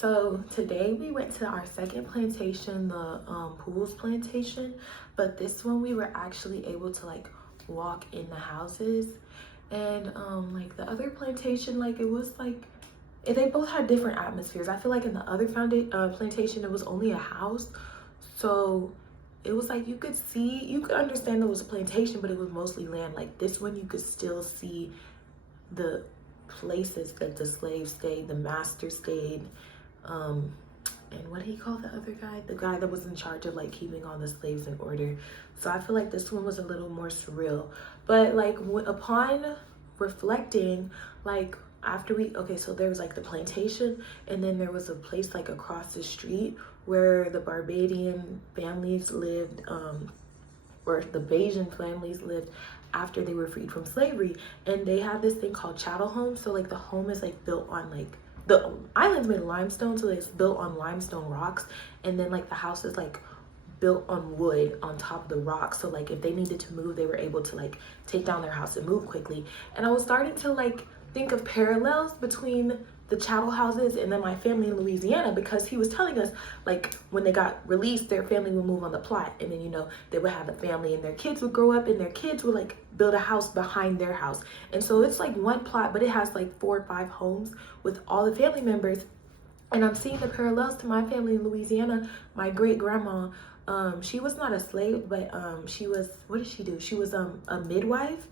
So today we went to our second plantation, the Pools plantation, but this one we were actually able to like walk in the houses. And like the other plantation, like it was like they both had different atmospheres. I feel like in the other plantation it was only a house, so it was like you could understand there was a plantation, but it was mostly land. Like this one you could still see the places that the slaves stayed, the master stayed. um and what do you call the other guy, the guy that was in charge of like keeping all the slaves in order. So I feel like this one was a little more surreal, but like upon reflecting, like after so there was like the plantation, and then there was a place like across the street where the Barbadian families lived, or the Bayesian families lived after they were freed from slavery. And they have this thing called chattel homes. So like the home is like built on like, the island's made of limestone, so it's built on limestone rocks, and then like the house is like built on wood on top of the rocks. So like if they needed to move, they were able to like take down their house and move quickly. And I was starting to like think of parallels between the chattel houses and then my family in Louisiana, because he was telling us like when they got released, their family would move on the plot, and then they would have a family and their kids would grow up and their kids would like build a house behind their house. And so it's like one plot, but it has like 4 or 5 homes with all the family members. And I'm seeing the parallels to my family in Louisiana. My great grandma, she was not a slave, but she was, what did she do? She was a midwife.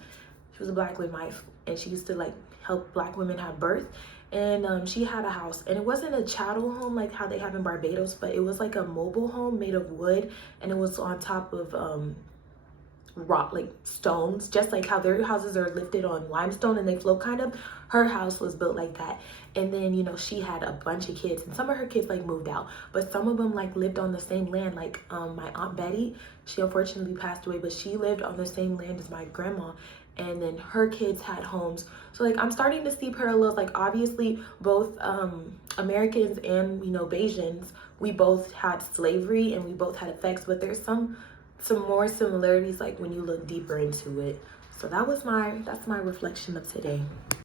She was a black midwife, and she used to like help black women have birth. And she had a house, and it wasn't a chattel home like how they have in Barbados, but it was like a mobile home made of wood, and it was on top of rock, like stones, just like how their houses are lifted on limestone and they float kind of. Her house was built like that. And then she had a bunch of kids, and some of her kids like moved out, but some of them like lived on the same land. Like my Aunt Betty, she unfortunately passed away, but she lived on the same land as my grandma, and then her kids had homes. So like I'm starting to see parallels. Like obviously both Americans and Bajans, we both had slavery and we both had effects, but there's some more similarities like when you look deeper into it. So that's my reflection of today.